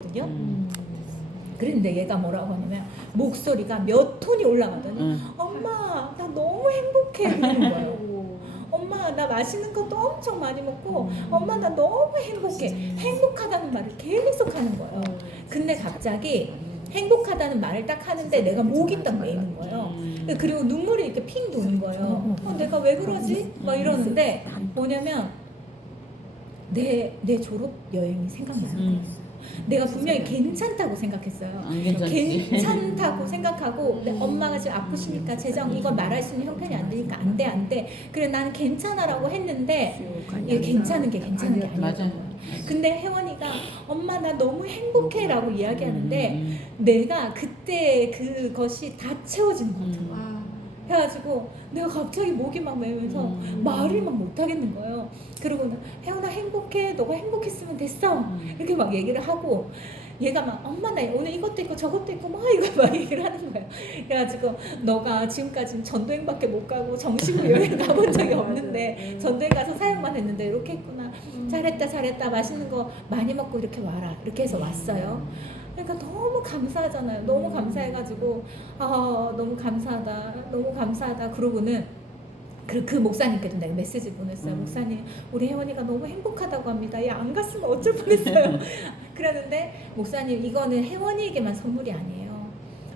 거든요. 그런데 얘가 뭐라고 하냐면 목소리가 몇 톤이 올라가더니 엄마 나 너무 행복해 그러는 거예요. 엄마 나 맛있는 것도 엄청 많이 먹고 엄마 나 너무 행복해. 행복하다는 말을 계속 하는 거예요. 근데 갑자기 행복하다는 말을 딱 하는데 내가 목이 딱 메이는 거예요. 그리고 눈물이 이렇게 핑 도는 거예요. 내가 왜 그러지? 막 이러는데 뭐냐면 내 졸업 여행이 생각나는 거예요. 내가 분명히 괜찮다고 생각했어요. 괜찮다고 생각하고 근데 엄마가 지금 아프시니까 재정 이거 말할 수 있는 형편이 안 되니까 안 돼. 그래 나는 괜찮아라고 했는데 이게 괜찮은 게 아니었던 거예요. 근데 혜원이가 엄마 나 너무 행복해라고 이야기하는데 내가 그때 그것이 다 채워지는 것 같아요. 해가지고 내가 갑자기 목이 막 메면서 말을 막 못하겠는 거예요. 그러고 혜원아 행복해. 너가 행복했으면 됐어. 이렇게 막 얘기를 하고 얘가 막 엄마 나 오늘 이것도 있고 저것도 있고 막 이거 막 얘기를 하는 거예요. 그래가지고 너가 지금까지 전도행밖에 못 가고 정식으로 여행 가본 적이 없는데 전도행 가서 사역만 했는데 이렇게 했구나. 잘했다 맛있는 거 많이 먹고 이렇게 와라. 이렇게 해서 왔어요. 그러니까 너무 감사하잖아요. 너무 감사해가지고 너무 감사하다 그러고는 그 목사님께도 내가 메시지 보냈어요. 목사님 우리 혜원이가 너무 행복하다고 합니다. 얘 안 갔으면 어쩔 뻔했어요. 그러는데 목사님 이거는 혜원이에게만 선물이 아니에요.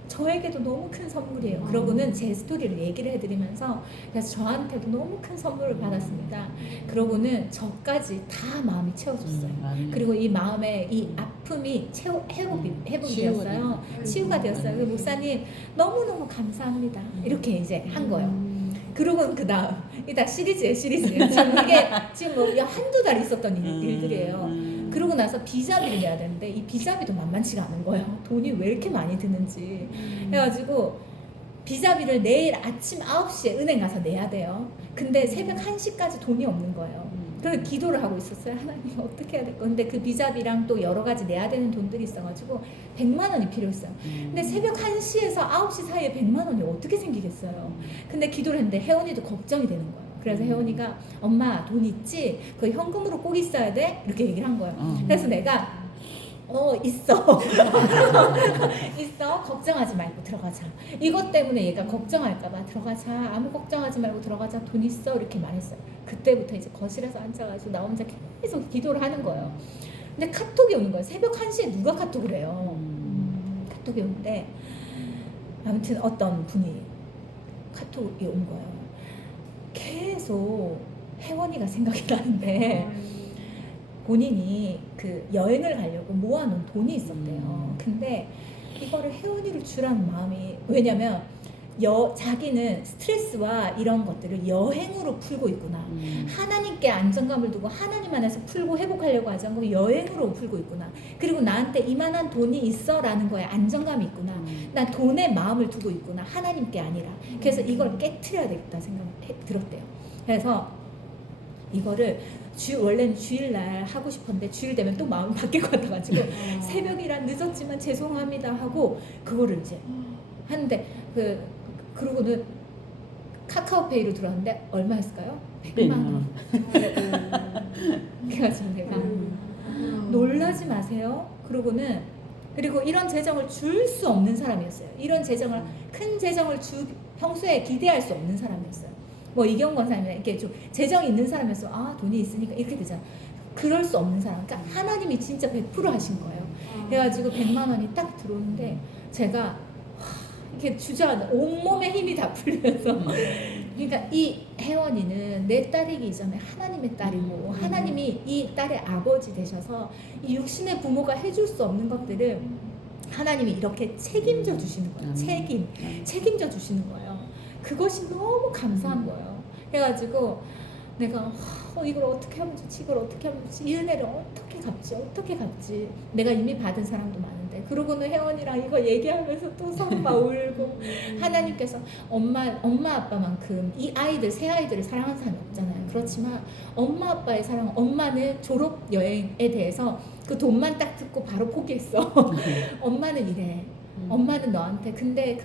저에게도 너무 큰 선물이에요. 그러고는 제 스토리를 얘기를 해드리면서 그래서 저한테도 너무 큰 선물을 받았습니다. 그러고는 저까지 다 마음이 채워졌어요. 그리고 이 마음에 이 아픔이 회복이 되었어요. 치유가 되었어요. 그 목사님 너무너무 감사합니다. 이렇게 이제 한 거예요. 그리고 그 다음 이게 시리즈예요. 지금 이게 지금 뭐 한두 달 있었던 일들이에요. 그러고 나서 비자비를 내야 되는데 이 비자비도 만만치가 않은 거예요. 돈이 왜 이렇게 많이 드는지 해가지고 비자비를 내일 아침 9시에 은행 가서 내야 돼요. 근데 새벽 1시까지 돈이 없는 거예요. 그래서 기도를 하고 있었어요. 하나님 어떻게 해야 될까? 근데 그 비자비랑 또 여러 가지 내야 되는 돈들이 있어가지고 100만 원이 필요했어요. 근데 새벽 1시에서 9시 사이에 100만 원이 어떻게 생기겠어요? 근데 기도를 했는데 혜원이도 걱정이 되는 거예요. 그래서 혜원이가 엄마 돈 있지? 그 현금으로 꼭 있어야 돼? 이렇게 얘기를 한 거예요. 그래서 내가 있어. 있어. 걱정하지 말고 들어가자. 이것 때문에 얘가 걱정할까봐 들어가자. 아무 걱정하지 말고 들어가자. 돈 있어. 이렇게 말했어요. 그때부터 이제 거실에서 앉아가지고 나 혼자 계속 기도를 하는 거예요. 근데 카톡이 오는 거예요. 새벽 1시에 누가 카톡을 해요. 카톡이 오는데 아무튼 어떤 분이 카톡이 온 거예요. 계속 혜원이가 생각이 나는데 본인이 그 여행을 가려고 모아놓은 돈이 있었대요. 근데 이거를 혜원이를 주라는 마음이 왜냐면 자기는 스트레스와 이런 것들을 여행으로 풀고 있구나. 하나님께 안정감을 두고 하나님 안에서 풀고 회복하려고 하지 않고 여행으로 풀고 있구나. 그리고 나한테 이만한 돈이 있어 라는 거에 안정감이 있구나. 난 돈에 마음을 두고 있구나. 하나님께 아니라. 그래서 이걸 깨트려야 되겠다 생각이 들었대요. 그래서 이거를 원래는 주일날 하고 싶었는데 주일 되면 또 마음이 바뀔 것 같아가지고 새벽이라 늦었지만 죄송합니다 하고 그거를 이제 하는데 그러고는 카카오페이로 들어왔는데 얼마였을까요? 100만 원. 그래가지고 내가 놀라지 마세요. 그리고 이런 재정을 줄 수 없는 사람이었어요. 이런 재정을 큰 재정을 평소에 기대할 수 없는 사람이었어요. 뭐 이경 권사님이나 이렇게 좀 재정이 있는 사람이었어. 돈이 있으니까 이렇게 되잖아. 그럴 수 없는 사람. 그러니까 하나님이 진짜 100% 하신 거예요. 그래가지고 100만 원이 딱 들어오는데 제가 이렇게 주저하는 온몸에 힘이 다 풀려서 그러니까 이 혜원이는 내 딸이기 이전에 하나님의 딸이고 하나님이 이 딸의 아버지 되셔서 이 육신의 부모가 해줄 수 없는 것들을 하나님이 이렇게 책임져 주시는 거예요. 책임져 주시는 거예요. 그것이 너무 감사한 거예요. 그래가지고 내가 이걸 어떻게 하면 좋지? 이걸 어떻게 하면 좋지? 이 은혜를 어떻게 갚지? 내가 이미 받은 사람도 많은데 그러고는 혜원이랑 이거 얘기하면서 또 서로 막 울고 하나님께서 엄마 아빠만큼 이 새 아이들을 사랑하는 사람이 없잖아요. 그렇지만 엄마 아빠의 사랑 엄마는 졸업 여행에 대해서 그 돈만 딱 듣고 바로 포기했어. 엄마는 이래. 엄마는 너한테 근데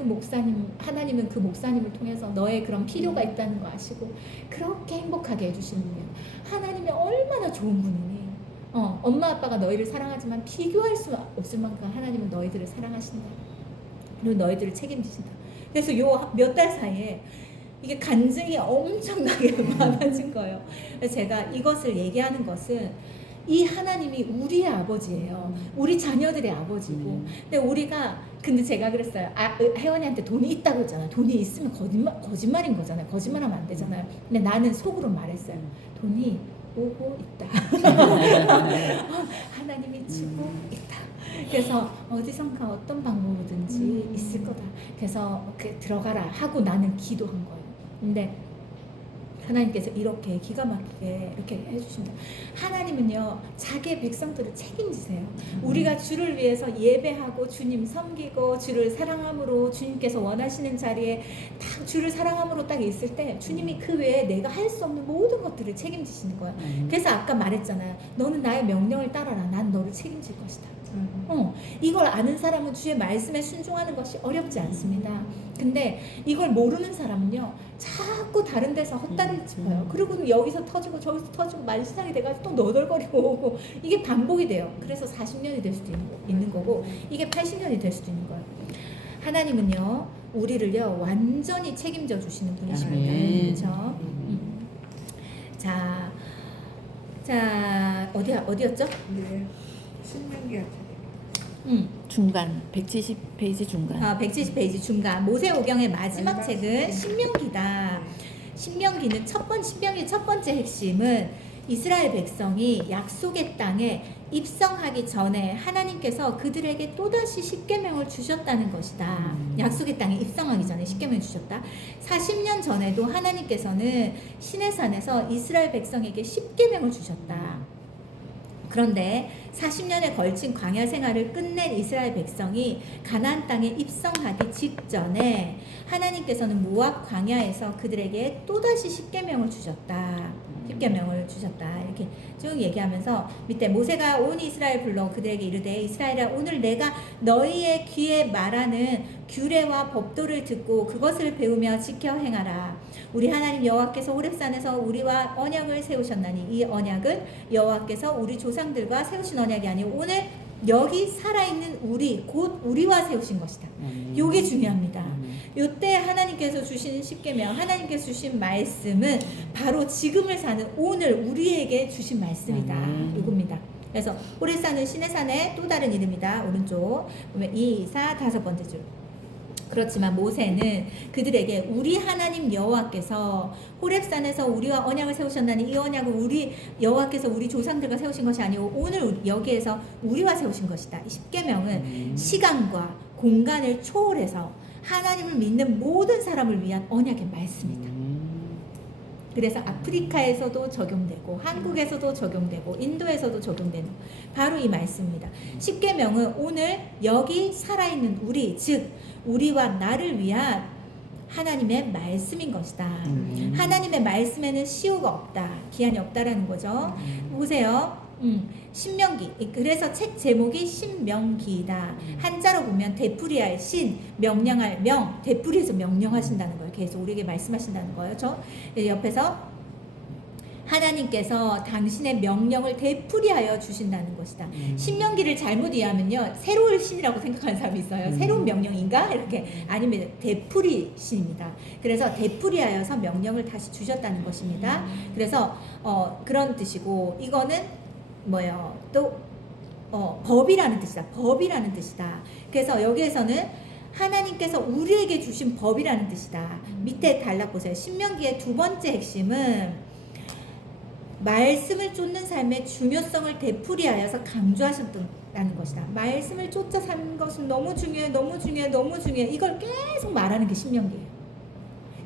하나님은 그 목사님을 통해서 너의 그런 필요가 있다는 거 아시고 그렇게 행복하게 해주시는 분이야. 하나님이 얼마나 좋은 분이니 엄마 아빠가 너희를 사랑하지만 비교할 수 없을 만큼 하나님은 너희들을 사랑하신다. 그리고 너희들을 책임지신다. 그래서 요 몇 달 사이에 이게 간증이 엄청나게 많아진 거예요. 그래서 제가 이것을 얘기하는 것은 이 하나님이 우리의 아버지예요. 우리 자녀들의 아버지고. 근데 제가 그랬어요. 혜원이한테 돈이 있다고 했잖아요. 돈이 있으면 거짓말인 거잖아요. 거짓말하면 안 되잖아요. 근데 나는 속으로 말했어요. 돈이 오고 있다. 하나님이 주고 있다. 그래서 어디선가 어떤 방법이든지 있을 거다. 그래서 들어가라 하고 나는 기도한 거예요. 근데 하나님께서 이렇게 기가 막히게 이렇게 해주신다. 하나님은요, 자기의 백성들을 책임지세요. 우리가 주를 위해서 예배하고 주님 섬기고 주를 사랑함으로 주님께서 원하시는 자리에 딱 주를 사랑함으로 딱 있을 때 주님이 그 외에 내가 할 수 없는 모든 것들을 책임지시는 거야. 그래서 아까 말했잖아요. 너는 나의 명령을 따라라. 난 너를 책임질 것이다. 이걸 아는 사람은 주의 말씀에 순종하는 것이 어렵지 않습니다. 근데 이걸 모르는 사람은요, 자꾸 다른 데서 헛다리를 짚어요. 그리고 여기서 터지고 저기서 터지고 만신하게 돼가지고 또 너덜거리고 오고, 이게 반복이 돼요. 그래서 40년이 될 수도 있는 거고, 이게 80년이 될 수도 있는 거예요. 하나님은요, 우리를요 완전히 책임져 주시는 분이십니다. 그렇죠? 자 어디였죠? 네. 신명기 중간 170페이지 중간. 170페이지 중간. 모세오경의 마지막 마지막 책은 책임. 신명기다. 신명기는 신명기 첫 번째 핵심은 이스라엘 백성이 약속의 땅에 입성하기 전에 하나님께서 그들에게 또다시 십계명을 주셨다는 것이다. 약속의 땅에 입성하기 전에 십계명을 주셨다. 40년 전에도 하나님께서는 시내산에서 이스라엘 백성에게 십계명을 주셨다. 그런데 40년에 걸친 광야 생활을 끝낸 이스라엘 백성이 가나안 땅에 입성하기 직전에 하나님께서는 모압 광야에서 그들에게 또다시 십계명을 주셨다. 십계명을 주셨다. 이렇게 쭉 얘기하면서 밑에 모세가 온 이스라엘 불러 그들에게 이르되 이스라엘아 오늘 내가 너희의 귀에 말하는 규례와 법도를 듣고 그것을 배우며 지켜 행하라. 우리 하나님 여호와께서 호렙산에서 우리와 언약을 세우셨나니 이 언약은 여호와께서 우리 조상들과 세우신 언약이 아니오 오늘 여기 살아있는 우리 곧 우리와 세우신 것이다. 요게 중요합니다. 요때 하나님께서 주신 십계명, 하나님께서 주신 말씀은 바로 지금을 사는 오늘 우리에게 주신 말씀이다. 요겁니다. 그래서 호렙산은 시내산의 또 다른 이름이다. 오른쪽 보면 2, 4, 5번째 줄. 그렇지만 모세는 그들에게 우리 하나님 여호와께서 호렙산에서 우리와 언약을 세우셨나니 이 언약은 우리 여호와께서 우리 조상들과 세우신 것이 아니고 오늘 여기에서 우리와 세우신 것이다. 이 십계명은 시간과 공간을 초월해서 하나님을 믿는 모든 사람을 위한 언약의 말씀이다. 그래서 아프리카에서도 적용되고 한국에서도 적용되고 인도에서도 적용되는 바로 이 말씀입니다. 십계명은 오늘 여기 살아있는 우리, 즉 우리와 나를 위한 하나님의 말씀인 것이다. 하나님의 말씀에는 시효가 없다. 기한이 없다라는 거죠. 보세요. 신명기. 그래서 책 제목이 신명기이다. 한자로 보면 되풀이할 신, 명령할 명, 되풀이해서 명령하신다는 거예요. 계속 우리에게 말씀하신다는 거예요. 저 옆에서 하나님께서 당신의 명령을 되풀이하여 주신다는 것이다. 신명기를 잘못 이해하면요, 새로운 신이라고 생각하는 사람이 있어요. 새로운 명령인가? 이렇게. 아니면 되풀이 신입니다. 그래서 되풀이하여서 명령을 다시 주셨다는 것입니다. 그래서 그런 뜻이고, 이거는 뭐예요? 또 법이라는 뜻이다. 법이라는 뜻이다. 그래서 여기에서는 하나님께서 우리에게 주신 법이라는 뜻이다. 밑에 단락 보세요. 신명기의 두 번째 핵심은 말씀을 쫓는 삶의 중요성을 되풀이하여서 강조하셨다는 것이다. 말씀을 쫓아 사는 것은 너무 중요해, 너무 중요해, 너무 중요해. 이걸 계속 말하는 게 신명기예요.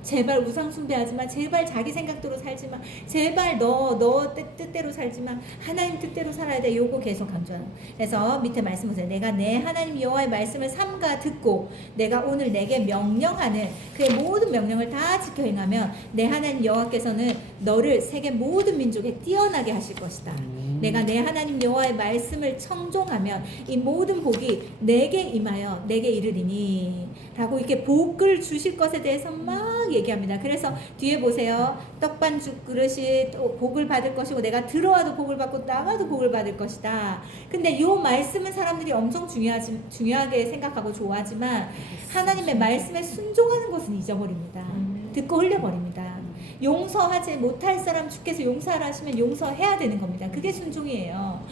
제발 우상 숭배하지마. 제발 자기 생각대로 살지마. 제발 너 뜻대로 살지마. 하나님 뜻대로 살아야 돼. 요거 계속 강조하는. 그래서 밑에 말씀 보세요. 내가 내 하나님 여호와의 말씀을 삼가 듣고 내가 오늘 내게 명령하는 그의 모든 명령을 다 지켜 행하면 내 하나님 여호와께서는 너를 세계 모든 민족에 뛰어나게 하실 것이다. 내가 내 하나님 여호와의 말씀을 청종하면 이 모든 복이 내게 임하여 내게 이르리니 라고 이렇게 복을 주실 것에 대해서 막 얘기합니다. 그래서 뒤에 보세요. 떡반죽 그릇이 또 복을 받을 것이고 내가 들어와도 복을 받고 나가도 복을 받을 것이다. 근데 이 말씀은 사람들이 엄청 중요하게 생각하고 좋아하지만 하나님의 말씀에 순종하는 것은 잊어버립니다. 듣고 흘려버립니다. 용서하지 못할 사람 주께서 용서하라 하시면 용서해야 되는 겁니다. 그게 순종이에요.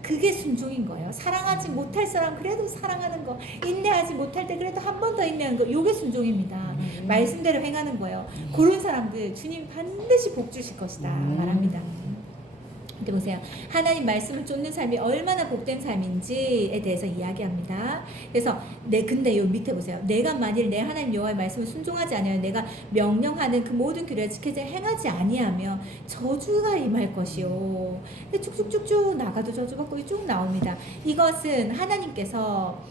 그게 순종인 거예요. 사랑하지 못할 사람 그래도 사랑하는 거, 인내하지 못할 때 그래도 한 번 더 인내하는 거, 요게 순종입니다. 말씀대로 행하는 거예요. 그런 사람들 주님 반드시 복 주실 것이다 말합니다. 근데 보세요. 하나님 말씀을 쫓는 삶이 얼마나 복된 삶인지에 대해서 이야기합니다. 그래서 근데 요 밑에 보세요. 내가 만일 내 하나님 여호와의 말씀을 순종하지 아니하여 내가 명령하는 그 모든 규례를 지키지 하지 아니하며 저주가 임할 것이요. 근데 쭉쭉쭉쭉 나가도 저주받고 쭉 나옵니다. 이것은 하나님께서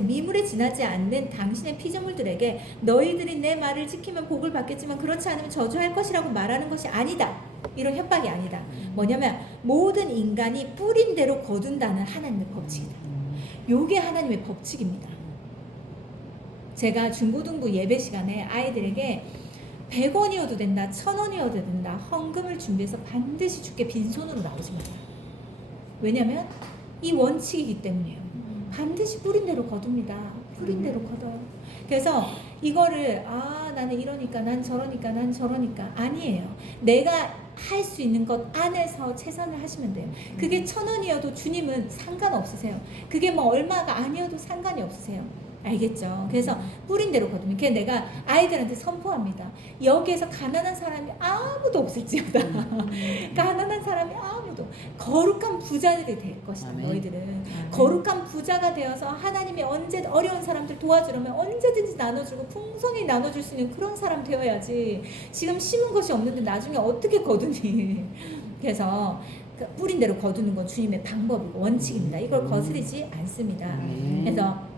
미물에 지나지 않는 당신의 피조물들에게 너희들이 내 말을 지키면 복을 받겠지만 그렇지 않으면 저주할 것이라고 말하는 것이 아니다. 이런 협박이 아니다. 뭐냐면 모든 인간이 뿌린 대로 거둔다는 하나님의 법칙이다. 요게 하나님의 법칙입니다. 제가 중고등부 예배 시간에 아이들에게 100원이어도 된다, 1000원이어도 된다, 헌금을 준비해서 반드시 주께 빈손으로 나오지 마라. 왜냐면 이 원칙이기 때문이에요. 반드시 뿌린 대로 거둡니다. 뿌린 대로 거둬요. 그래서 이거를 나는 이러니까 난 저러니까 아니에요. 내가 할 수 있는 것 안에서 최선을 하시면 돼요. 그게 1000원이어도 주님은 상관없으세요. 그게 뭐 얼마가 아니어도 상관이 없으세요. 알겠죠? 그래서 뿌린 대로 거두면 내가 아이들한테 선포합니다. 여기에서 가난한 사람이 아무도 없을지어다. 가난한 사람이 아무도 거룩한 부자들이 될 것이다. 아멘. 너희들은 거룩한 부자가 되어서 하나님이 언제 어려운 사람들 도와주려면 언제든지 나눠주고 풍성히 나눠줄 수 있는 그런 사람 되어야지. 지금 심은 것이 없는데 나중에 어떻게 거두니. 그래서 뿌린 대로 거두는 건 주님의 방법이고 원칙입니다. 이걸 거스르지 않습니다. 그래서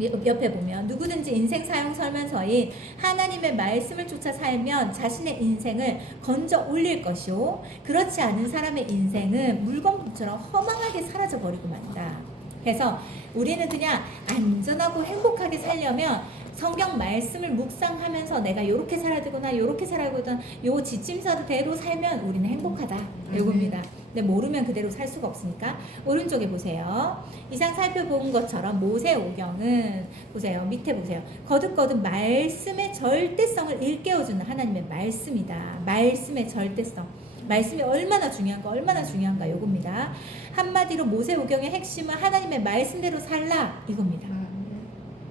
옆에 보면 누구든지 인생 사용 설명서인 하나님의 말씀을 쫓아 살면 자신의 인생을 건져 올릴 것이요 그렇지 않은 사람의 인생은 물건품처럼 허망하게 사라져 버리고 만다. 그래서 우리는 그냥 안전하고 행복하게 살려면 성경 말씀을 묵상하면서 내가 요렇게 살아야 되구나 요렇게 살아야 되구나 요 지침서대로 살면 우리는 행복하다 이겁니다. 근데 모르면 그대로 살 수가 없으니까 오른쪽에 보세요. 이상 살펴본 것처럼 모세오경은 보세요. 밑에 보세요. 거듭거듭 말씀의 절대성을 일깨워주는 하나님의 말씀이다. 말씀의 절대성. 말씀이 얼마나 중요한가 요겁니다. 한마디로 모세오경의 핵심은 하나님의 말씀대로 살라 이겁니다.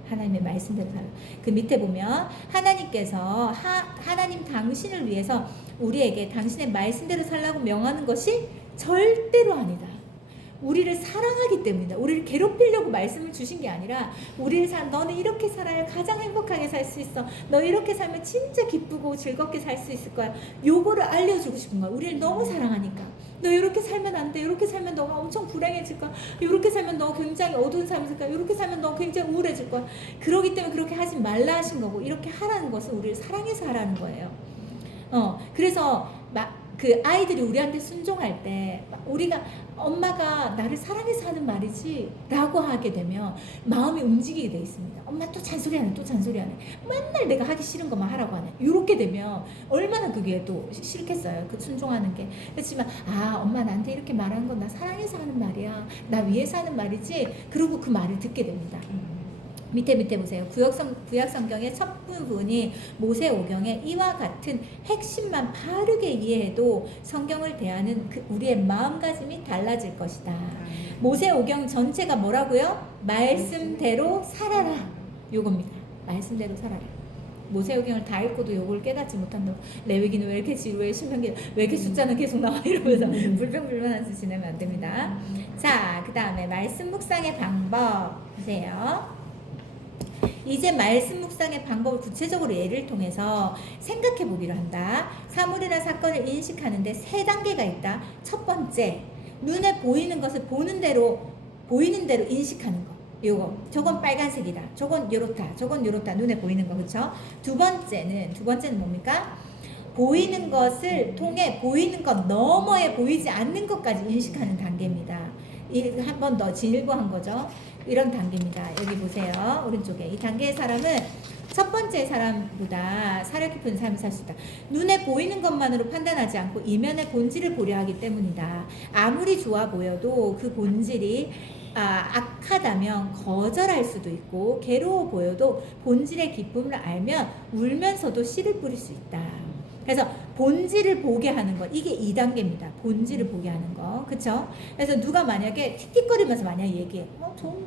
하나님의 말씀대로 살라. 그 밑에 보면 하나님께서 하나님 당신을 위해서 우리에게 당신의 말씀대로 살라고 명하는 것이 절대로 아니다. 우리를 사랑하기 때문이다. 우리를 괴롭히려고 말씀을 주신 게 아니라 너는 이렇게 살아야 가장 행복하게 살 수 있어. 너 이렇게 살면 진짜 기쁘고 즐겁게 살 수 있을 거야. 요거를 알려주고 싶은 거야. 우리를 너무 사랑하니까. 너 이렇게 살면 안 돼. 이렇게 살면 너가 엄청 불행해질 거야. 이렇게 살면 너 굉장히 어두운 삶을 살 거야. 이렇게 살면 너 굉장히 우울해질 거야. 그러기 때문에 그렇게 하지 말라 하신 거고 이렇게 하라는 것은 우리를 사랑해서 하라는 거예요. 그래서 그 아이들이 우리한테 순종할 때 우리가 엄마가 나를 사랑해서 하는 말이지 라고 하게 되면 마음이 움직이게 돼 있습니다. 엄마 또 잔소리하네 맨날 내가 하기 싫은 것만 하라고 하네. 이렇게 되면 얼마나 그게 또 싫겠어요. 그 순종하는 게. 그렇지만 엄마 나한테 이렇게 말하는 건 나 사랑해서 하는 말이야, 나 위해서 하는 말이지, 그리고 그 말을 듣게 됩니다. 밑에 보세요. 구약 성경의 첫 부분이 모세오경의 이와 같은 핵심만 바르게 이해해도 성경을 대하는 우리의 마음가짐이 달라질 것이다. 모세오경 전체가 뭐라고요? 말씀대로 살아라. 요겁니다. 말씀대로 살아라. 모세오경을 다 읽고도 요걸 깨닫지 못한다. 레위기는 왜 이렇게 지루해? 신명기 왜 이렇게 숫자는 계속 나와? 이러면서 불평불만하면서 지내면 안 됩니다. 자, 그 다음에 말씀 묵상의 방법 보세요. 이제 말씀 묵상의 방법을 구체적으로 예를 통해서 생각해 보기로 한다. 사물이나 사건을 인식하는데 3단계가 있다. 첫 번째, 눈에 보이는 것을 보이는 대로 인식하는 거. 요거, 저건 빨간색이다. 저건 요렇다. 눈에 보이는 거, 그렇죠? 두 번째는 뭡니까? 보이는 것을 통해 보이는 것 너머에 보이지 않는 것까지 인식하는 단계입니다. 한 번 더 진일보한 거죠. 이런 단계입니다. 여기 보세요. 오른쪽에 이 단계의 사람은 첫 번째 사람보다 사려 깊은 삶을 살 수 있다. 눈에 보이는 것만으로 판단하지 않고 이면의 본질을 보려 하기 때문이다. 아무리 좋아 보여도 그 본질이 악하다면 거절할 수도 있고, 괴로워 보여도 본질의 기쁨을 알면 울면서도 씨를 뿌릴 수 있다. 그래서 본질을 보게 하는 것, 이게 2단계입니다. 본질을 보게 하는 거, 그쵸? 그래서 누가 만약에 틱틱거리면서 만약 얘기해,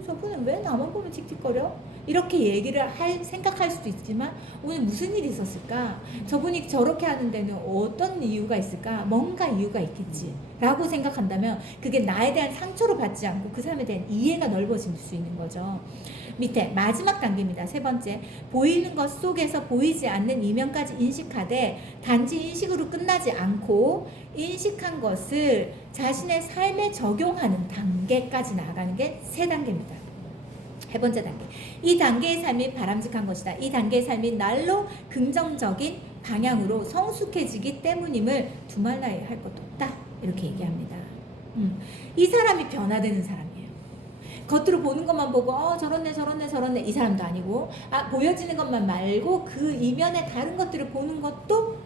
저분은 왜 나만 보면 틱틱거려? 이렇게 얘기를 생각할 수도 있지만, 오늘 무슨 일이 있었을까? 저분이 저렇게 하는 데는 어떤 이유가 있을까? 뭔가 이유가 있겠지 라고 생각한다면 그게 나에 대한 상처로 받지 않고 그 사람에 대한 이해가 넓어질 수 있는 거죠. 밑에 마지막 단계입니다. 세 번째, 보이는 것 속에서 보이지 않는 이면까지 인식하되 단지 인식으로 끝나지 않고 인식한 것을 자신의 삶에 적용하는 단계까지 나아가는 게 세 단계입니다. 세 번째 단계, 이 단계의 삶이 바람직한 것이다. 이 단계의 삶이 날로 긍정적인 방향으로 성숙해지기 때문임을 두말라야 할 것도 없다. 이렇게 얘기합니다. 이 사람이 변화되는 사람이에요. 겉으로 보는 것만 보고 저렇네 이 사람도 아니고, 보여지는 것만 말고 그 이면에 다른 것들을 보는 것도,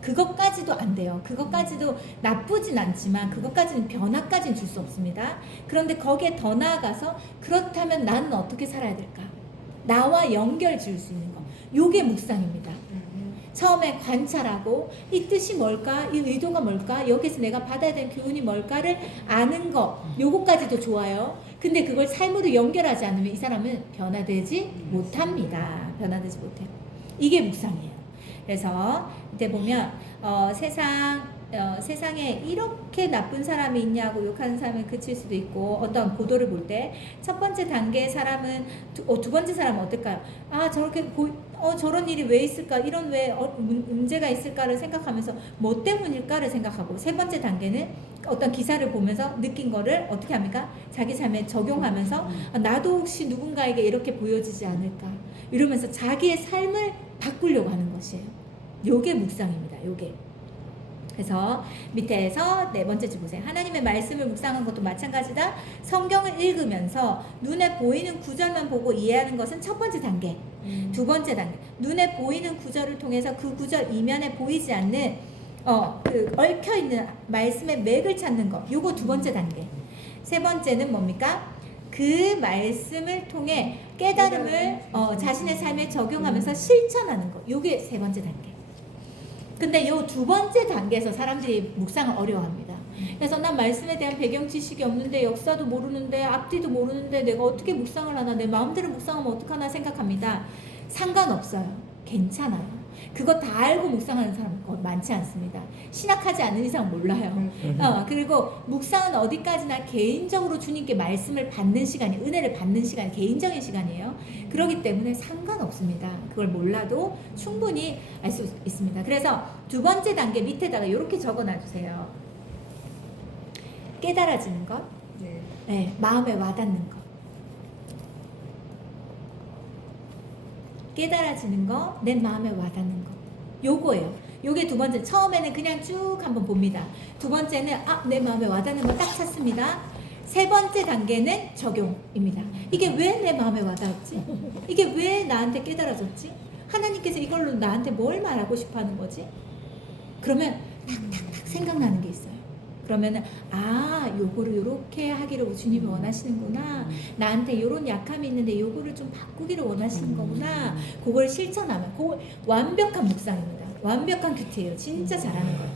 그것까지도 안 돼요. 그것까지도 나쁘진 않지만 그것까지는 변화까지는 줄 수 없습니다. 그런데 거기에 더 나아가서 그렇다면 나는 어떻게 살아야 될까? 나와 연결 지을 수 있는 거. 요게 묵상입니다. 처음에 관찰하고 이 뜻이 뭘까? 이 의도가 뭘까? 여기서 내가 받아야 되는 교훈이 뭘까를 아는 거. 요거까지도 좋아요. 근데 그걸 삶으로 연결하지 않으면 이 사람은 변화되지 못합니다. 변화되지 못해요. 이게 묵상이에요. 그래서 이때 보면 세상에 이렇게 나쁜 사람이 있냐고 욕하는 사람은 그칠 수도 있고, 어떤 보도를 볼 때 첫 번째 단계의 사람은 두 번째 사람은 어떨까요? 저렇게 저런 일이 왜 있을까? 이런 왜 문제가 있을까를 생각하면서 뭐 때문일까를 생각하고, 세 번째 단계는 어떤 기사를 보면서 느낀 거를 어떻게 합니까? 자기 삶에 적용하면서 나도 혹시 누군가에게 이렇게 보여지지 않을까? 이러면서 자기의 삶을 바꾸려고 하는 것이에요. 요게 묵상입니다. 요게. 그래서 밑에서 네 번째 줄 보세요. 하나님의 말씀을 묵상한 것도 마찬가지다. 성경을 읽으면서 눈에 보이는 구절만 보고 이해하는 것은 첫 번째 단계. 두 번째 단계. 눈에 보이는 구절을 통해서 그 구절 이면에 보이지 않는 그 얽혀있는 말씀의 맥을 찾는 것. 요거 두 번째 단계. 세 번째는 뭡니까? 그 말씀을 통해 깨달음을 자신의 삶에 적용하면서 실천하는 것. 요게 세 번째 단계. 근데 요 두 번째 단계에서 사람들이 묵상을 어려워합니다. 그래서 난 말씀에 대한 배경 지식이 없는데, 역사도 모르는데, 앞뒤도 모르는데 내가 어떻게 묵상을 하나, 내 마음대로 묵상하면 어떡하나 생각합니다. 상관없어요. 괜찮아요. 그거 다 알고 묵상하는 사람 많지 않습니다. 신학하지 않는 이상 몰라요. 그리고 묵상은 어디까지나 개인적으로 주님께 말씀을 받는 시간이, 은혜를 받는 시간이 개인적인 시간이에요. 그렇기 때문에 상관없습니다. 그걸 몰라도 충분히 알 수 있습니다. 그래서 두 번째 단계 밑에다가 이렇게 적어놔주세요. 깨달아지는 것, 네, 마음에 와닿는 것. 깨달아지는 거, 내 마음에 와닿는 거. 요거예요. 요게 두 번째. 처음에는 그냥 쭉 한번 봅니다. 두 번째는 내 마음에 와닿는 거 딱 찾습니다. 세 번째 단계는 적용입니다. 이게 왜 내 마음에 와닿았지? 이게 왜 나한테 깨달아졌지? 하나님께서 이걸로 나한테 뭘 말하고 싶어 하는 거지? 그러면 탁탁탁 생각나는 게 있어요. 그러면은 요거를 요렇게 하기를 주님이 원하시는구나. 나한테 요런 약함이 있는데 요거를 좀 바꾸기를 원하시는 거구나. 그걸 실천하면 그거 완벽한 묵상입니다. 완벽한 큐티예요. 진짜 잘하는 거예요.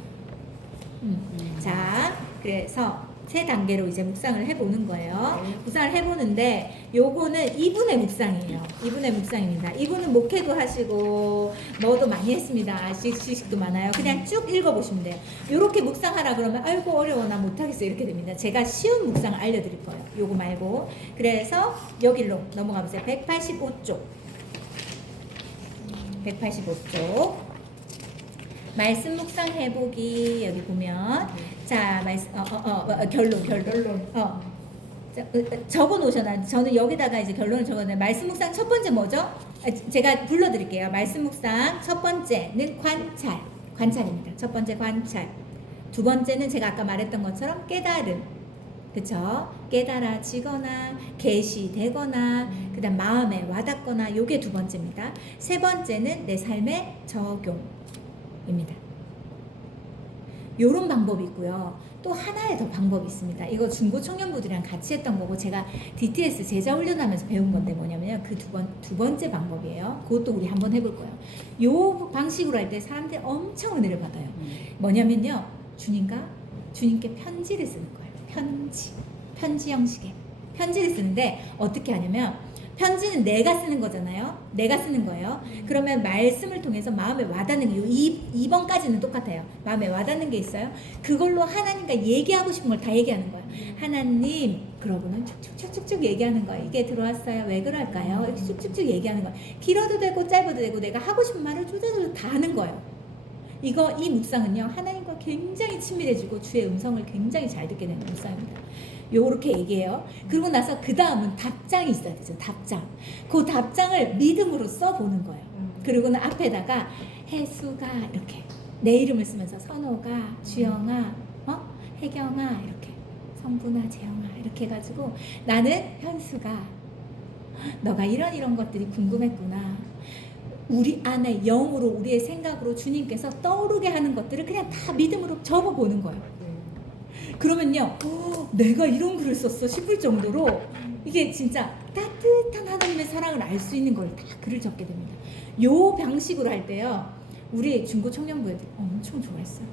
자, 그래서 세 단계로 이제 묵상을 해보는 거예요. 묵상을 해보는데 요거는 2분의 묵상이에요. 2분의 묵상입니다. 이분은 목회도 하시고 뭐도 많이 했습니다. 지식도 많아요. 그냥 쭉 읽어보시면 돼요. 요렇게 묵상하라 그러면 아이고 어려워 나 못하겠어 이렇게 됩니다. 제가 쉬운 묵상을 알려드릴 거예요. 요거 말고. 그래서 여기로 넘어가 보세요. 185쪽 185쪽 말씀 묵상 해보기. 여기 보면 자 말씀 결론 자, 적어 놓으셔놔. 저는 여기다가 이제 결론을 적어놔요. 말씀 묵상 첫 번째 뭐죠? 제가 불러드릴게요. 말씀 묵상 첫 번째는 관찰. 관찰입니다. 첫 번째 관찰. 두 번째는 제가 아까 말했던 것처럼 깨달음. 그쵸? 깨달아지거나 계시되거나 그다음 마음에 와닿거나 요게 두 번째입니다. 세 번째는 내 삶의 적용입니다. 요런 방법이 있고요. 또 하나의 더 방법이 있습니다. 이거 중고 청년부들이랑 같이 했던 거고 제가 DTS 제자 훈련하면서 배운 건데 뭐냐면요. 그 두 번째 방법이에요. 그것도 우리 한번 해볼 거예요. 요 방식으로 할 때 사람들이 엄청 은혜를 받아요. 뭐냐면요. 주님께 편지를 쓰는 거예요. 편지 형식의 편지를 쓰는데 어떻게 하냐면 편지는 내가 쓰는 거잖아요. 내가 쓰는 거예요. 그러면 말씀을 통해서 마음에 와닿는 게 2번까지는 똑같아요. 마음에 와닿는 게 있어요. 그걸로 하나님과 얘기하고 싶은 걸 다 얘기하는 거예요. 하나님, 그러고는 쭉쭉쭉쭉 얘기하는 거예요. 이게 들어왔어요. 왜 그럴까요? 이렇게 쭉쭉쭉 얘기하는 거예요. 길어도 되고 짧아도 되고 내가 하고 싶은 말을 쪼쪼쪼 다 하는 거예요. 이 묵상은요, 하나님과 굉장히 친밀해지고 주의 음성을 굉장히 잘 듣게 되는 묵상입니다. 요렇게 얘기해요. 그러고 나서 그 다음은 답장이 있어야 되죠. 답장. 그 답장을 믿음으로 써보는 거예요. 그리고는 앞에다가 혜수가 이렇게 내 이름을 쓰면서 선호가, 주영아, 혜경아 이렇게 성분아, 재영아 이렇게 해가지고 나는 현수가 너가 이런 것들이 궁금했구나. 우리 안에 영으로 우리의 생각으로 주님께서 떠오르게 하는 것들을 그냥 다 믿음으로 접어보는 거예요. 그러면요, 내가 이런 글을 썼어 싶을 정도로 이게 진짜 따뜻한 하나님의 사랑을 알 수 있는 걸 다 글을 적게 됩니다. 요 방식으로 할 때요, 우리 중고 청년부 애들이 엄청 좋아했어요.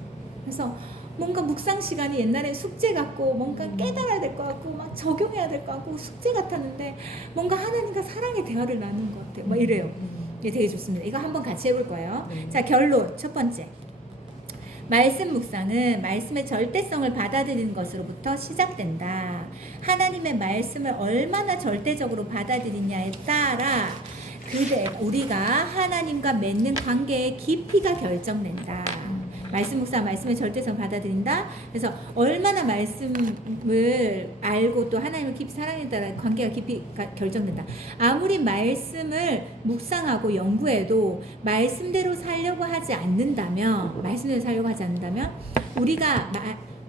그래서 뭔가 묵상 시간이 옛날엔 숙제 같고 뭔가 깨달아야 될 것 같고 막 적용해야 될 것 같고 숙제 같았는데 뭔가 하나님과 사랑의 대화를 나누는 것 같아요. 막 이래요. 이게 되게 좋습니다. 이거 한번 같이 해볼 거예요. 자, 결론 첫 번째. 말씀 묵상은 말씀의 절대성을 받아들이는 것으로부터 시작된다. 하나님의 말씀을 얼마나 절대적으로 받아들이냐에 따라 우리가 하나님과 맺는 관계의 깊이가 결정된다. 말씀 묵상, 말씀의 절대성을 받아들인다. 그래서 얼마나 말씀을 알고 또 하나님을 깊이 사랑에 따라 관계가 깊이 결정된다. 아무리 말씀을 묵상하고 연구해도 말씀대로 살려고 하지 않는다면 우리가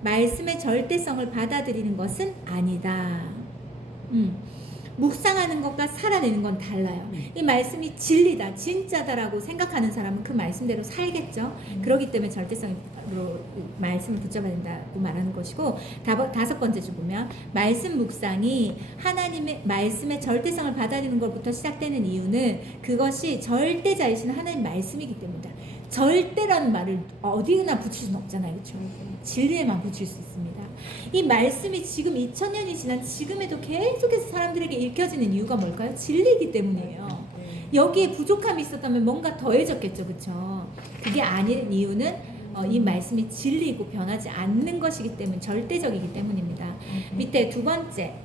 말씀의 절대성을 받아들이는 것은 아니다. 묵상하는 것과 살아내는 건 달라요. 이 말씀이 진리다, 진짜다라고 생각하는 사람은 그 말씀대로 살겠죠. 그렇기 때문에 절대성으로 말씀을 붙잡아야 된다고 말하는 것이고, 다섯 번째 줄 보면 말씀 묵상이 하나님의 말씀의 절대성을 받아들이는 것부터 시작되는 이유는 그것이 절대자이신 하나님 말씀이기 때문이다. 절대라는 말을 어디나 붙일 수는 없잖아요. 그렇죠? 진리에만 붙일 수 있습니다. 이 말씀이 지금 2000년이 지난 지금에도 계속해서 사람들에게 읽혀지는 이유가 뭘까요? 진리이기 때문이에요. 여기에 부족함이 있었다면 뭔가 더해졌겠죠. 그렇죠? 그게 아닌 이유는 이 말씀이 진리이고 변하지 않는 것이기 때문에 절대적이기 때문입니다. 밑에 두 번째,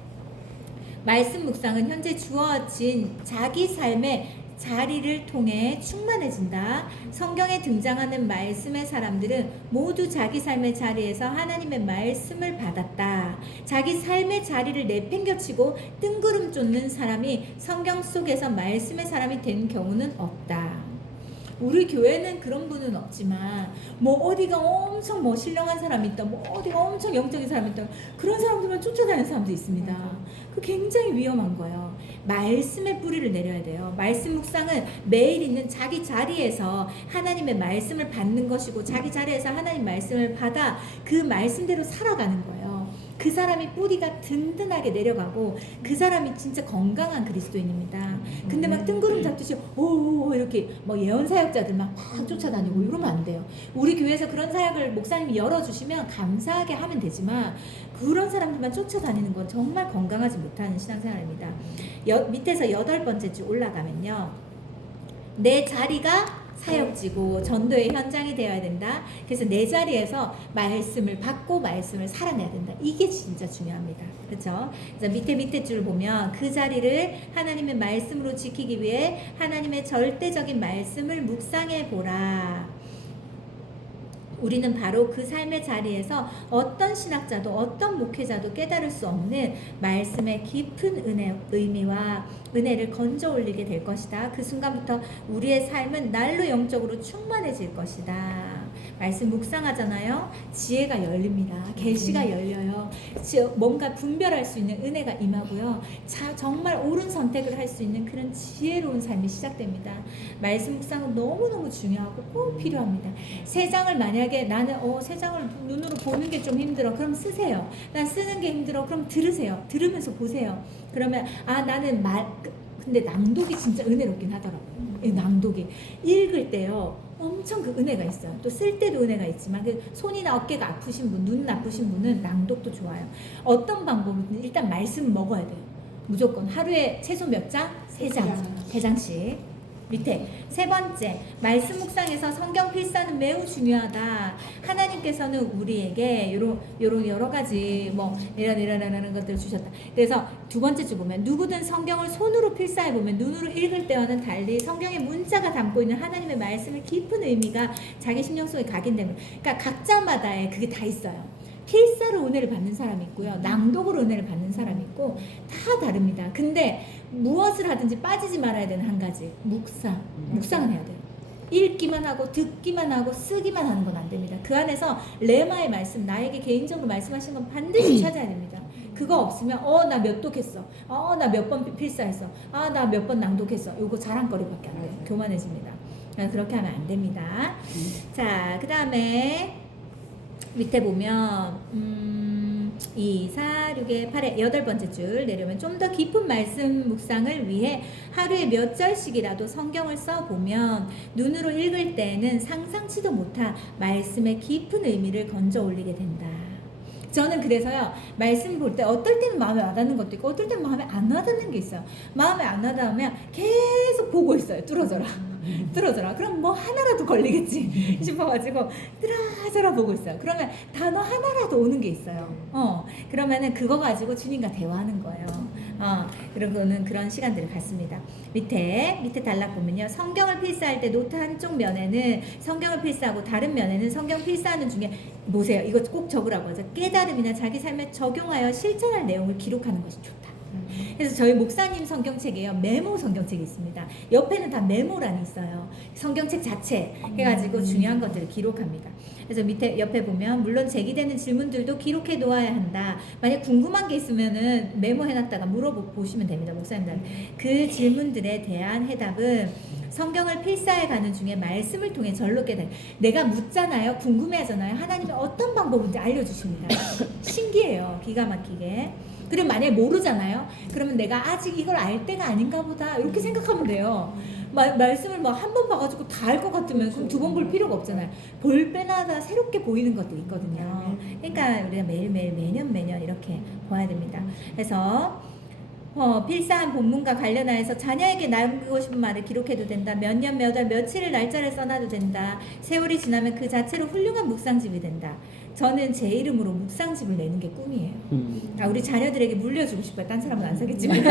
말씀 묵상은 현재 주어진 자기 삶의 자리를 통해 충만해진다. 성경에 등장하는 말씀의 사람들은 모두 자기 삶의 자리에서 하나님의 말씀을 받았다. 자기 삶의 자리를 내팽겨치고 뜬구름 쫓는 사람이 성경 속에서 말씀의 사람이 된 경우는 없다. 우리 교회는 그런 분은 없지만 어디가 엄청 신령한 사람이 있다, 어디가 엄청 영적인 사람이 있다, 그런 사람들만 쫓아다니는 사람도 있습니다. 그 굉장히 위험한 거예요. 말씀의 뿌리를 내려야 돼요. 말씀 묵상은 매일 있는 자기 자리에서 하나님의 말씀을 받는 것이고, 자기 자리에서 하나님 말씀을 받아 그 말씀대로 살아가는 거예요. 그 사람이 뿌리가 든든하게 내려가고 그 사람이 진짜 건강한 그리스도인입니다. 근데 막 뜬구름 잡듯이 오 이렇게 예언 사역자들 막 쫓아다니고 이러면 안 돼요. 우리 교회에서 그런 사역을 목사님이 열어주시면 감사하게 하면 되지만 그런 사람들만 쫓아다니는 건 정말 건강하지 못하는 신앙생활입니다. 밑에서 8번째 줄 올라가면요, 내 자리가 사역지고 전도의 현장이 되어야 된다. 그래서 내 자리에서 말씀을 받고 말씀을 살아내야 된다. 이게 진짜 중요합니다. 그렇죠? 그래서 밑에 줄을 보면 그 자리를 하나님의 말씀으로 지키기 위해 하나님의 절대적인 말씀을 묵상해 보라. 우리는 바로 그 삶의 자리에서 어떤 신학자도 어떤 목회자도 깨달을 수 없는 말씀의 깊은 의미와 은혜를 건져 올리게 될 것이다. 그 순간부터 우리의 삶은 날로 영적으로 충만해질 것이다. 말씀 묵상하잖아요. 지혜가 열립니다. 계시가 열려요. 뭔가 분별할 수 있는 은혜가 임하고요. 정말 옳은 선택을 할 수 있는 그런 지혜로운 삶이 시작됩니다. 말씀 묵상은 너무너무 중요하고 꼭 필요합니다. 세 장을 만약에 나는 세 장을 눈으로 보는 게 좀 힘들어. 그럼 쓰세요. 난 쓰는 게 힘들어. 그럼 들으세요. 들으면서 보세요. 그러면 나는 근데 낭독이 진짜 은혜롭긴 하더라고요. 이 낭독이 읽을 때요 엄청 그 은혜가 있어요. 또 쓸 때도 은혜가 있지만 그 손이나 어깨가 아프신 분, 눈 나쁘신 분은 낭독도 좋아요. 어떤 방법이든 일단 말씀 먹어야 돼요. 무조건 하루에 최소 몇 장? 3장. 3장씩. 밑에 세 번째, 말씀 묵상에서 성경 필사는 매우 중요하다. 하나님께서는 우리에게 요런 여러 가지 이런 것들을 주셨다. 그래서 두 번째 줄 보면 누구든 성경을 손으로 필사해 보면 눈으로 읽을 때와는 달리 성경의 문자가 담고 있는 하나님의 말씀의 깊은 의미가 자기 심령 속에 각인되는. 그러니까 각자마다의 그게 다 있어요. 필사로 은혜를 받는 사람이 있고요. 낭독으로 은혜를 받는 사람이 있고 다 다릅니다. 근데 무엇을 하든지 빠지지 말아야 되는 한 가지, 묵상은 해야 돼요. 읽기만 하고 듣기만 하고 쓰기만 하는 건 안 됩니다. 그 안에서 레마의 말씀, 나에게 개인적으로 말씀하신 건 반드시 찾아야 됩니다. 그거 없으면 나 몇 독했어, 나 몇 번 필사했어, 나 몇 번 낭독했어, 요거 자랑거리밖에 안 돼요. 교만해집니다. 그렇게 하면 안 됩니다. 자, 그 다음에 밑에 보면 2, 4, 6에 8에 8번째 줄 내려오면 좀 더 깊은 말씀 묵상을 위해 하루에 몇 절씩이라도 성경을 써보면 눈으로 읽을 때는 상상치도 못한 말씀의 깊은 의미를 건져 올리게 된다. 저는 그래서요 말씀 볼 때 어떨 때는 마음에 와닿는 것도 있고 어떨 때는 마음에 안 와닿는 게 있어요. 마음에 안 와닿으면 계속 보고 있어요. 뚫어져라 그럼 뭐 하나라도 걸리겠지 싶어가지고 뚫어져라 보고 있어요. 그러면 단어 하나라도 오는 게 있어요. 그러면은 그거 가지고 주님과 대화하는 거예요. 그러고는 그런 시간들을 갖습니다. 밑에 단락 보면요, 성경을 필사할 때 노트 한쪽 면에는 성경을 필사하고 다른 면에는 성경 필사하는 중에 보세요. 이거 꼭 적으라고 하죠. 깨달음이나 자기 삶에 적용하여 실천할 내용을 기록하는 것이 좋다. 그래서 저희 목사님 성경책에요 메모 성경책이 있습니다. 옆에는 다 메모란이 있어요. 성경책 자체 해가지고 중요한 것들을 기록합니다. 그래서 밑에 옆에 보면 물론 제기되는 질문들도 기록해 놓아야 한다. 만약 궁금한 게 있으면은 메모해놨다가 물어보시면 됩니다. 목사님들한테. 그 질문들에 대한 해답은 성경을 필사해 가는 중에 말씀을 통해 절로 깨달아. 내가 묻잖아요. 궁금해하잖아요. 하나님이 어떤 방법인지 알려주십니다. 신기해요. 기가 막히게. 그리고 만약에 모르잖아요. 그러면 내가 아직 이걸 알 때가 아닌가 보다 이렇게 생각하면 돼요. 말씀을 막 한 번 봐가지고 다 알 것 같으면 그럼 두 번 볼 필요가 없잖아요. 볼 때마다 새롭게 보이는 것도 있거든요. 그러니까 우리가 매일매일 매년 이렇게 봐야 됩니다. 그래서 필사한 본문과 관련하여서 자녀에게 남기고 싶은 말을 기록해도 된다. 몇 년, 몇 월, 며칠을 날짜를 써놔도 된다. 세월이 지나면 그 자체로 훌륭한 묵상집이 된다. 저는 제 이름으로 묵상집을 내는 게 꿈이에요. 우리 자녀들에게 물려주고 싶어요. 딴 사람은 안 사겠지만.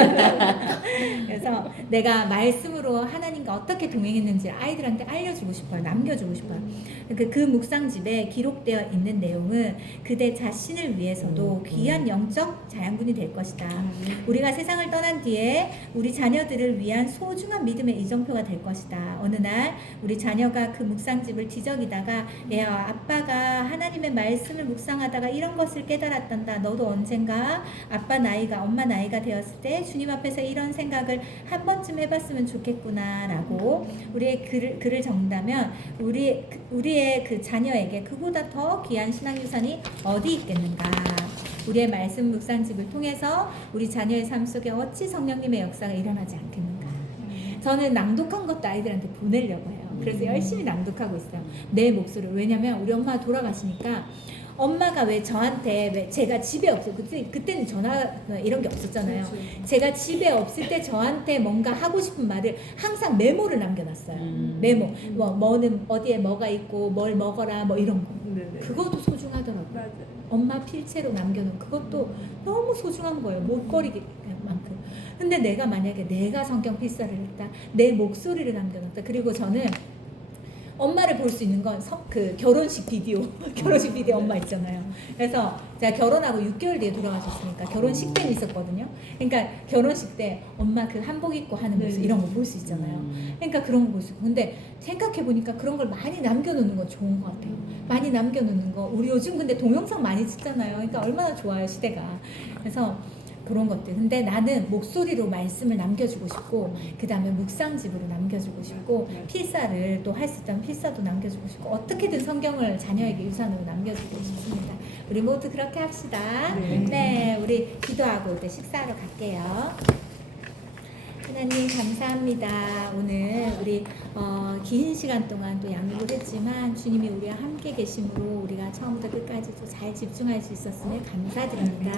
그래서 내가 말씀으로 하나님과 어떻게 동행했는지 아이들한테 알려주고 싶어요. 남겨주고 싶어요. 그 묵상집에 기록되어 있는 내용은 그대 자신을 위해서도 귀한 영적 자양분이 될 것이다. 우리가 세상을 떠난 뒤에 우리 자녀들을 위한 소중한 믿음의 이정표가 될 것이다. 어느 날 우리 자녀가 그 묵상집을 뒤적이다가 야, 아빠가 하나님의 말씀을 묵상하다가 이런 것을 깨달았단다. 너도 언젠가 아빠 나이가 엄마 나이가 되었을 때 주님 앞에서 이런 생각을 한 번쯤 해봤으면 좋겠구나 라고 우리의 글을 적는다면 우리의 그 자녀에게 그보다 더 귀한 신앙유산이 어디 있겠는가. 우리의 말씀 묵상집을 통해서 우리 자녀의 삶 속에 어찌 성령님의 역사가 일어나지 않겠는가. 저는 낭독한 것도 아이들한테 보내려고 해요. 그래서 열심히 낭독하고 있어요. 내 목소리를. 왜냐면 우리 엄마가 돌아가시니까 엄마가 왜 저한테 왜 제가 집에 없어 그때는 전화 이런 게 없었잖아요. 제가 집에 없을 때 저한테 뭔가 하고 싶은 말을 항상 메모를 남겨놨어요. 메모 뭐는 어디에 뭐가 있고 뭘 먹어라 뭐 이런 거. 그것도 소중하더라고요. 맞아요. 엄마 필체로 남겨놓은 그것도 너무 소중한 거예요. 못 버리기 만큼. 근데 내가 만약에 내가 성경 필사를 했다, 내 목소리를 남겨놨다. 그리고 저는 엄마를 볼 수 있는 건 그 결혼식 비디오 엄마 있잖아요. 그래서 제가 결혼하고 6개월 뒤에 돌아가셨으니까 결혼식 때는 있었거든요. 그러니까 결혼식 때 엄마 그 한복 입고 하는 모습 네. 이런 거 볼 수 있잖아요. 그러니까 그런 거 볼 수 있고. 근데 생각해 보니까 그런 걸 많이 남겨놓는 건 좋은 것 같아요. 많이 남겨놓는 거. 우리 요즘 근데 동영상 많이 찍잖아요. 그러니까 얼마나 좋아요 시대가. 그래서 그런 것들. 근데 나는 목소리로 말씀을 남겨주고 싶고, 그 다음에 묵상집으로 남겨주고 싶고, 필사를 또 할 수 있다면 필사도 남겨주고 싶고, 어떻게든 성경을 자녀에게 유산으로 남겨주고 싶습니다. 우리 모두 그렇게 합시다. 네, 우리 기도하고 이제 식사하러 갈게요. 하나님 감사합니다. 오늘 우리 긴 시간 동안 또 양육을 했지만 주님이 우리와 함께 계심으로 우리가 처음부터 끝까지 또 잘 집중할 수 있었음에 감사드립니다.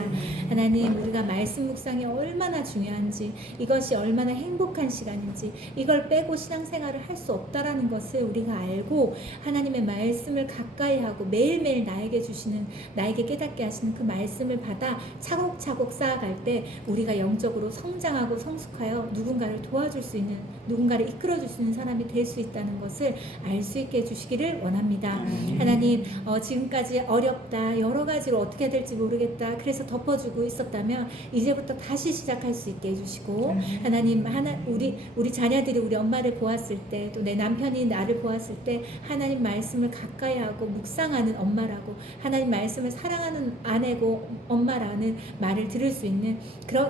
하나님, 우리가 말씀 묵상이 얼마나 중요한지, 이것이 얼마나 행복한 시간인지, 이걸 빼고 신앙생활을 할 수 없다라는 것을 우리가 알고 하나님의 말씀을 가까이 하고 매일매일 나에게 주시는, 나에게 깨닫게 하시는 그 말씀을 받아 차곡차곡 쌓아갈 때 우리가 영적으로 성장하고 성숙하여 누군가를 도와줄 수 있는, 누군가를 이끌어줄 수 있는 사람이 될 수 있다는 것을 알 수 있게 해주시기를 원합니다. 하나님, 지금까지 어렵다, 여러 가지로 어떻게 해야 될지 모르겠다, 그래서 덮어주고 있었다면 이제부터 다시 시작할 수 있게 해주시고, 하나님, 우리 자녀들이 우리 엄마를 보았을 때, 또 내 남편이 나를 보았을 때 하나님 말씀을 가까이 하고 묵상하는 엄마라고, 하나님 말씀을 사랑하는 아내고 엄마라는 말을 들을 수 있는,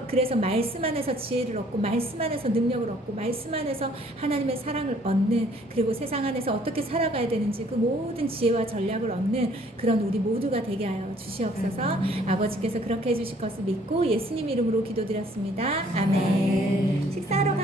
그래서 말씀 안에서 지혜를 얻고 말씀 안에서 능력을 얻고 말씀 안에서 하나님의 사랑을 얻는, 그리고 세상 안에서 어떻게 살아가야 되는지 그 모든 지혜와 전략을 얻는 그런 우리 모두가 되게 하여 주시옵소서. 아버지께서 그렇게 해주실 것을 믿고 예수님 이름으로 기도드렸습니다. 아멘. 식사하러